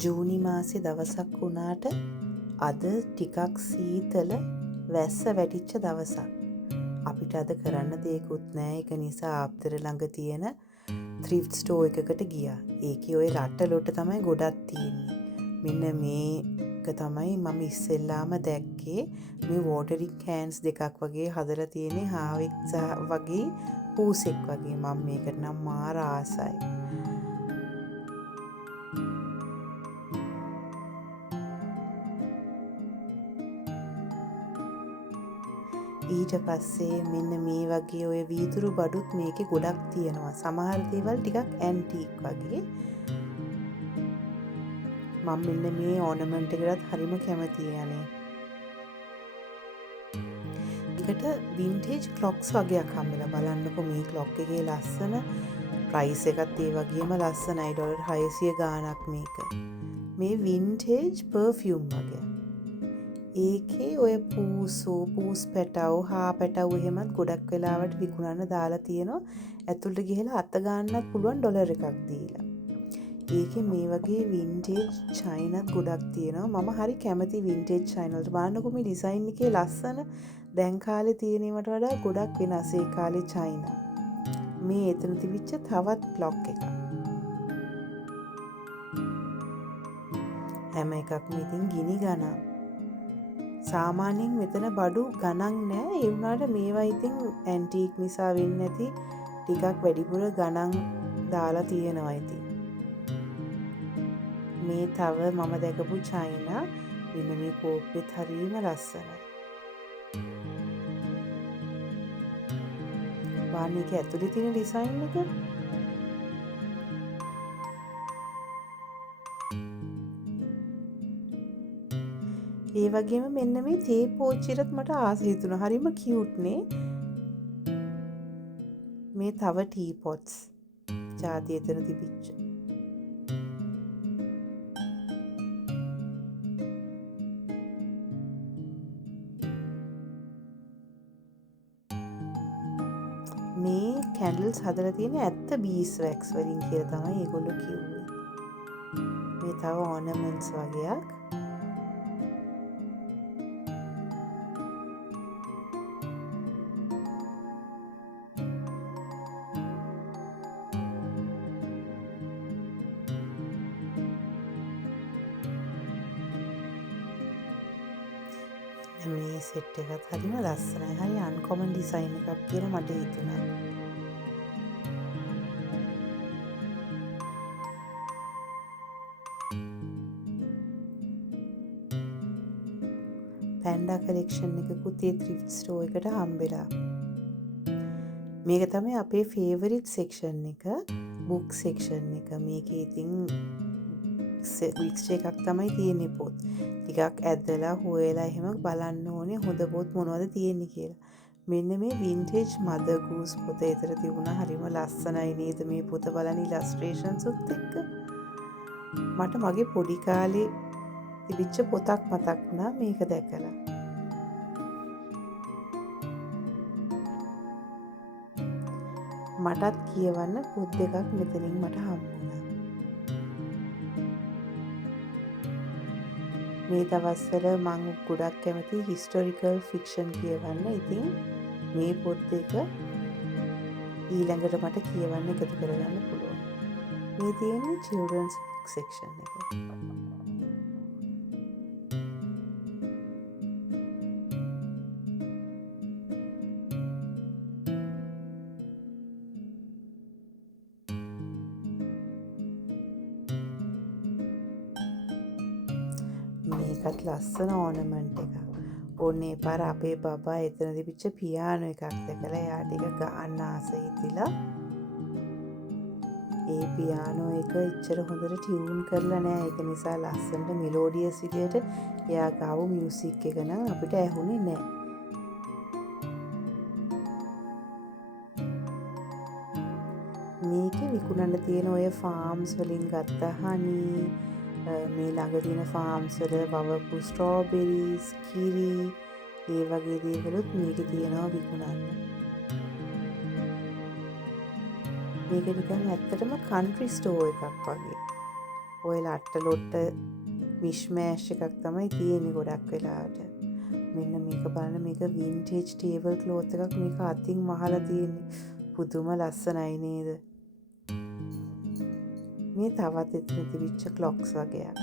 ජූනි මාසේ දවසක් වුණාට අද ටිකක් සීතල වැස්ස වැටිච්ච දවසක්. අපිට අද කරන්න දෙයක්වත් නෑ. ඒක නිසා ආප්තර ළඟ තියෙන thrift store එකකට ගියා. ඒකේ ওই රටලොට තමයි ගොඩක් තියෙන්නේ. මෙන්න මේක තමයි මම ඉස්සෙල්ලාම දැක්කේ. මේ watering cans දෙකක් වගේ හදලා තියෙන්නේ හාවෙක් වගේ පූසෙක් වගේ. මම මේකට නම් මාර ආසයි. ඊට පස්සේ මෙන්න මේ වගේ ඔය වීදුරු බඩුත් මේකේ ගොඩක් තියෙනවා. සමහර දේවල් ටිකක් ඇන්ටික් වගේ. මම මෙන්න මේ ඕනමන්ට් එකටත් හරිම කැමතියි අනේ. එකට වින්ටේජ් ක්ලොක්ස් වගේක් හම්බෙලා බලන්නකො මේ ක්ලොක් එකේ ලස්සන ප්‍රයිස් එකත් ඒ වගේම ලස්සනයි. $600 ගාණක් මේක. මේ වින්ටේජ් පර්ෆියුම් වගේ. ඒකේ ඔය පූස් පැටව් හා පැටව් එහෙමත් ගොඩක් වෙලාවට විකුණන්න දාලා තියෙනවා. ඇතුළට ගිහලා අත ගන්නත් පුළුවන් ඩොලර් එකක් දීලා. ඒකේ මේ වගේ වින්ටේජ් චයිනත් ගොඩක් තියෙනවා. මම හරි කැමති වින්ටේජ් චයින වලට. බලන්නකො මේ ඩිසයින් එකේ ලස්සන දැන් කාලේ තියෙනවට වඩා ගොඩක් වෙනස් ඒ කාලේ චයින. මේ එතන තිබිච්ච තවත් ක්ලොක් එකක්. හැම එකක්ම ඉතින් ගිනි ගණන්. සාමාන්‍යයෙන් මෙතන බඩු ගණන් නෑ. ඒ වුණාට මේවා ඉතින් ඇන්ටික් නිසා වෙන්නේ නැති ටිකක් වැඩිපුර ගණන් දාලා තියෙනවා ඉතින්. මේ තව මම දැකපු චයිනා මෙන්න මේ කෝප්පෙත් හරිම ලස්සනයි. බලන්න ඒක ඇතුලේ තියෙන ඩිසයින් එක. ඒ වගේම මෙන්න මේ තේ පෝච්චියටත් මට ආස හිතුණා. හරිම කියුට් නේ. මේ තව ටී පොට්ස්. ජාති එතන තිබිච්ච. මේ කැන්ඩල්ස් හදලා තියෙන ඇත්ත බීස් වැක්ස් වලින් කියලා තමයි ඒගොල්ලෝ කිව්වේ. මේ තව ඕර්නමන්ට්ස් වගේක්. මේ සෙට් එකත් හරිම ලස්සනයි. හරි අන්කොමන් ඩිසයින් එකක් කියලා මට හිතුණා. පැන්ඩා කලෙක්ෂන් එකකුත් ඒ thrift store එකට හම්බෙලා. මේක තමයි අපේ ෆේවරිට් සෙක්ෂන් එක. බුක් සෙක්ෂන් එක. මේකේ ඉතින් වික්ස් එකක් තමයි තියෙන්නේ පොත්. ටිකක් ඇදලා හොයලා එහෙම බලන්න ඕනේ හොඳ පොත් මොනවද තියෙන්නේ කියලා. මෙන්න මේ වින්ටේජ් මදර් ගූස් පොත ඒතර තිබුණා. හරිම ලස්සනයි නේද මේ පොත බලන ඉලස්ට්‍රේෂන්ස් උත් එක්ක. මට මගේ පොඩි කාලේ තිබිච්ච පොතක් මතක් වුණා මේක දැකලා. මටත් කියවන්න පොත් දෙකක් මෙතනින් මට හම්බුණා. මේ දවස්වල මම ගොඩක් කැමති හිස්ටොරිකල් ෆික්ෂන් කියවන්න. ඉතින් මේ පොත් දෙක ඊළඟට මට කියවන්න එකතු කරගන්න පුළුවන්. මේ තියෙන්නේ children's book section එක. මේකත් ලස්සන ඕර්නමන්ට් එකක්. ඕනේ පාර අපේ බබා එතන තිබිච්ච පියානෝ එකක් දැකලා එයා ටික ගන්න ආස හිතිලා ඒ පියානෝ එක එච්චර හොඳට ටියුන් කරලා නෑ. ඒක නිසා ලස්සනට මෙලෝඩියස් විදියට එයා ගාව මියුසික් එක නම් අපිට ඇහුනේ නෑ. මේකේ විකුණන්න තියෙන ඔය ෆාම්ස් වලින් ගත්ත හනි, මේ ළඟ තියෙන ෆාම්ස් වල වවපු ස්ට්‍රෝබෙරිස්, කිරි, ඒ වගේ දේවලුත් මේකේ තියෙනවා විකුණන්න. මේක නිකන් ඇත්තටම කන්ට්‍රි ස්ටෝර් එකක් වගේ. ඔය ලට්ට ලොට්ට මිශ්මෑෂ් එකක් තමයි තියෙන්නේ ගොඩක් වෙලාවට. මෙන්න මේක බලන්න, මේක වින්ටේජ් ටේබල් ක්ලෝත් එකක්. මේක අතින් මහලා තියෙන්නේ. පුදුම ලස්සනයි නේද? මේ තවත් එතන තිබිච්ච ක්ලොක්ස් වගේක්.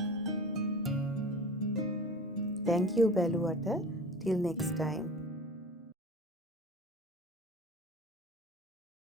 Thank you බැලුවට. Till next time.